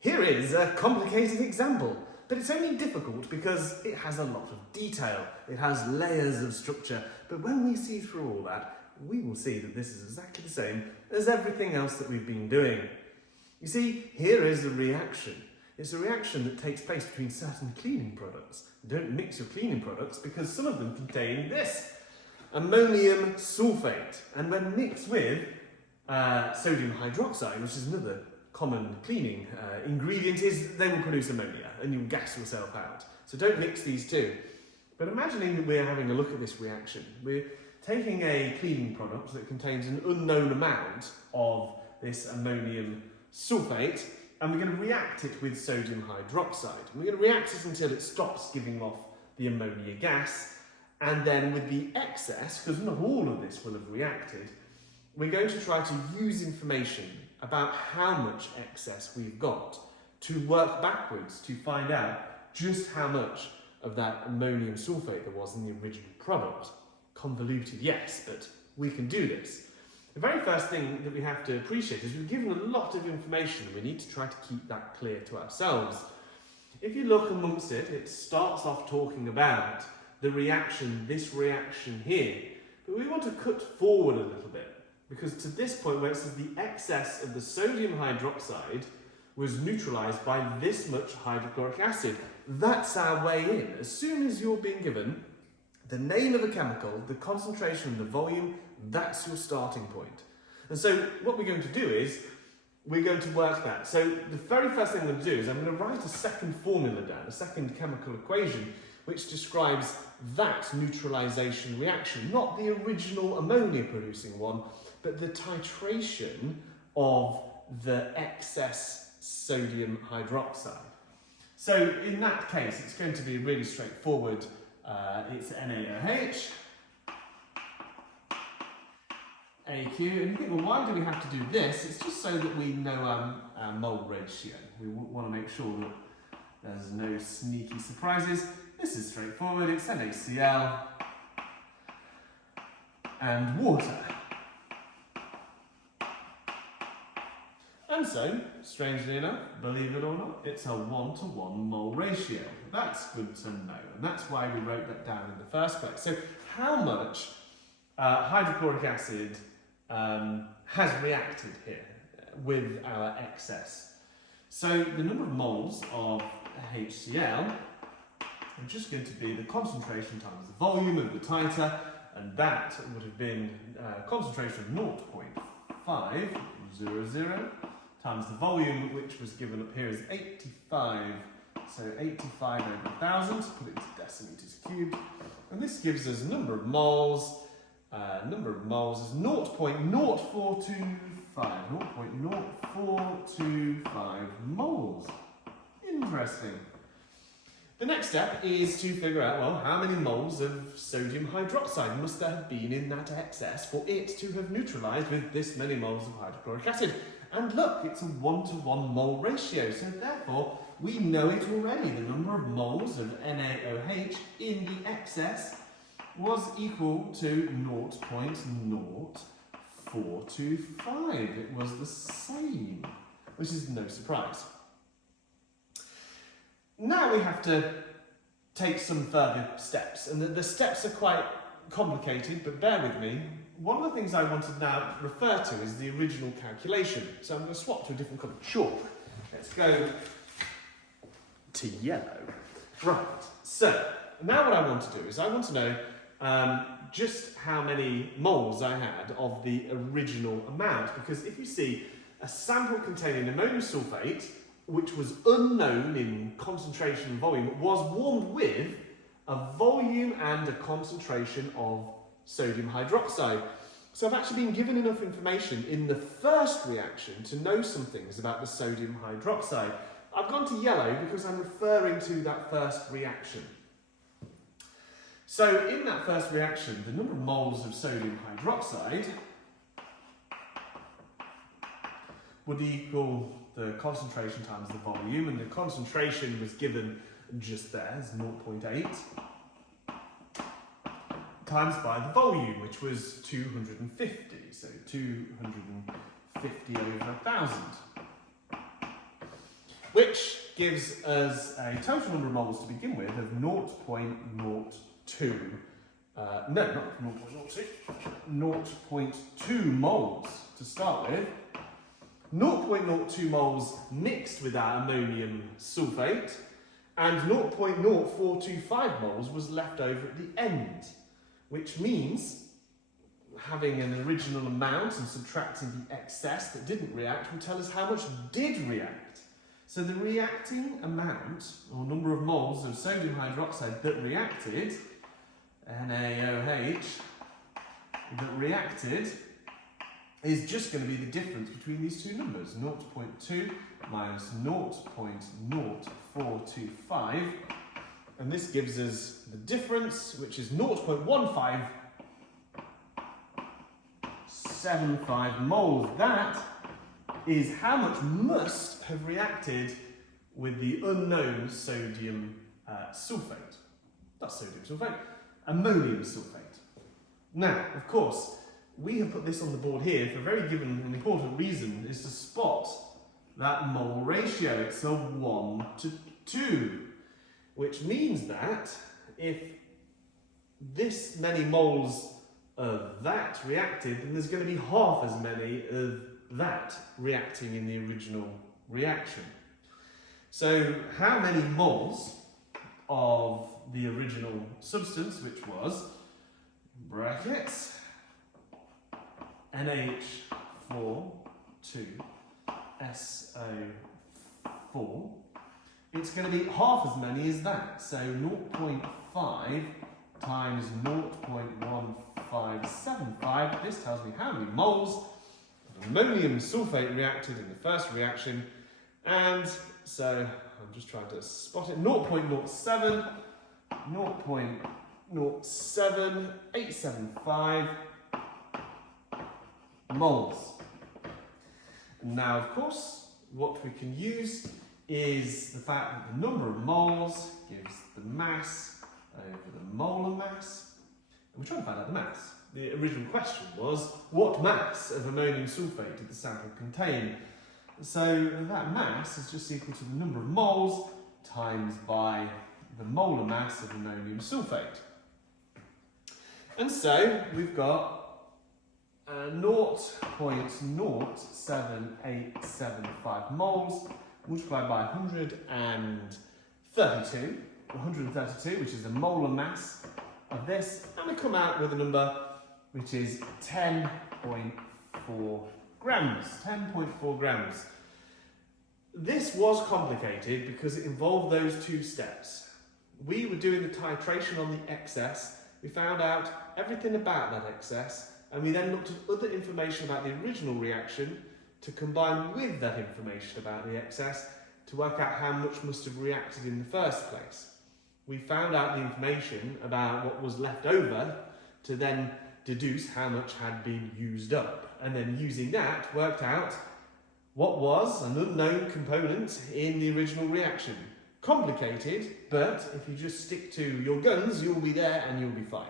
Here is a complicated example, but it's only difficult because it has a lot of detail. It has layers of structure, but when we see through all that, we will see that this is exactly the same as everything else that we've been doing. You see, here is a reaction. It's a reaction that takes place between certain cleaning products. Don't mix your cleaning products because some of them contain this, ammonium sulfate, and when mixed with sodium hydroxide, which is another common cleaning ingredient, they will produce ammonia and you'll gas yourself out. So don't mix these two. But imagining that we're having a look at this reaction. We're taking a cleaning product that contains an unknown amount of this ammonium sulfate, and we're going to react it with sodium hydroxide. We're going to react it until it stops giving off the ammonia gas, and then with the excess, because not all of this will have reacted, we're going to try to use information about how much excess we've got to work backwards to find out just how much of that ammonium sulfate there was in the original product. Convoluted, yes, but we can do this. The very first thing that we have to appreciate is we've given a lot of information and we need to try to keep that clear to ourselves. If you look amongst it, it starts off talking about the reaction, this reaction here, but we want to cut forward a little bit because to this point where it says the excess of the sodium hydroxide was neutralised by this much hydrochloric acid. That's our way in. As soon as you're being given the name of a chemical, the concentration and the volume, that's your starting point. And so what we're going to do is, we're going to work that. So the very first thing I'm going to do is I'm going to write a second formula down, a second chemical equation, which describes that neutralisation reaction, not the original ammonia producing one, but the titration of the excess sodium hydroxide. So in that case, it's going to be really straightforward. It's NaOH, AQ, and you think, well, why do we have to do this? It's just so that we know our mole ratio. We want to make sure that there's no sneaky surprises. This is straightforward. It's NaCl and water. And so, strangely enough, believe it or not, it's a 1-to-1 mole ratio. That's good to know, and that's why we wrote that down in the first place. So how much hydrochloric acid has reacted here with our excess? So the number of moles of HCl are just going to be the concentration times the volume of the titer, and that would have been concentration of 0.500 times the volume, which was given up here as 85. So 85 over 1,000, put it into decimeters cubed. And this gives us a number of moles. Number of moles is 0.0425. 0.0425 moles. Interesting. The next step is to figure out, well, how many moles of sodium hydroxide must there have been in that excess for it to have neutralised with this many moles of hydrochloric acid? And look, it's a 1-to-1 mole ratio, so therefore we know it already. The number of moles of NaOH in the excess was equal to 0.0425. It was the same, which is no surprise. Now we have to take some further steps, and the steps are quite complicated, but bear with me. One of the things I want to now refer to is the original calculation. So I'm going to swap to a different colour chalk. Let's go to yellow. Right, so now what I want to do is I want to know just how many moles I had of the original amount, because if you see a sample containing ammonium sulfate, which was unknown in concentration and volume, was warmed with a volume and a concentration of sodium hydroxide. So I've actually been given enough information in the first reaction to know some things about the sodium hydroxide. I've gone to yellow because I'm referring to that first reaction. So in that first reaction, the number of moles of sodium hydroxide would equal the concentration times the volume, and the concentration was given just there as 0.8 times by the volume, which was 250, so 250 over 1,000. which gives us a total number of moles to begin with of 0.02. No, not 0.02. 0.2 moles to start with. 0.02 moles mixed with our ammonium sulfate, and 0.0425 moles was left over at the end, which means having an original amount and subtracting the excess that didn't react will tell us how much did react. So the reacting amount, or number of moles of sodium hydroxide that reacted, NaOH, that reacted, is just going to be the difference between these two numbers, 0.2 minus 0.0425, and this gives us the difference, which is 0.1575 moles. That is how much must have reacted with the unknown sodium sulfate. Not sodium sulfate, ammonium sulfate. Now, of course, we have put this on the board here for a very given and important reason, is to spot that mole ratio. It's a 1 to 2, which means that if this many moles of that reacted, then there's going to be half as many of that reacting in the original reaction. So how many moles of the original substance, which was, brackets, NH4 to SO4, it's going to be half as many as that. So 0.5 times 0.1575, this tells me how many moles of ammonium sulfate reacted in the first reaction. And so I'm just trying to spot it, 0.07, moles. Now, of course, what we can use is the fact that the number of moles gives the mass over the molar mass. And we're trying to find out the mass. The original question was, what mass of ammonium sulfate did the sample contain? So that mass is just equal to the number of moles times by the molar mass of ammonium sulfate. And so we've got 0.07875 moles multiplied by 132, which is the molar mass of this, and we come out with a number which is 10.4 grams. 10.4 grams. This was complicated because it involved those two steps. We were doing the titration on the excess. We found out everything about that excess, and we then looked at other information about the original reaction to combine with that information about the excess to work out how much must have reacted in the first place. We found out the information about what was left over to then deduce how much had been used up, and then using that worked out what was an unknown component in the original reaction. Complicated, but if you just stick to your guns, you'll be there and you'll be fine.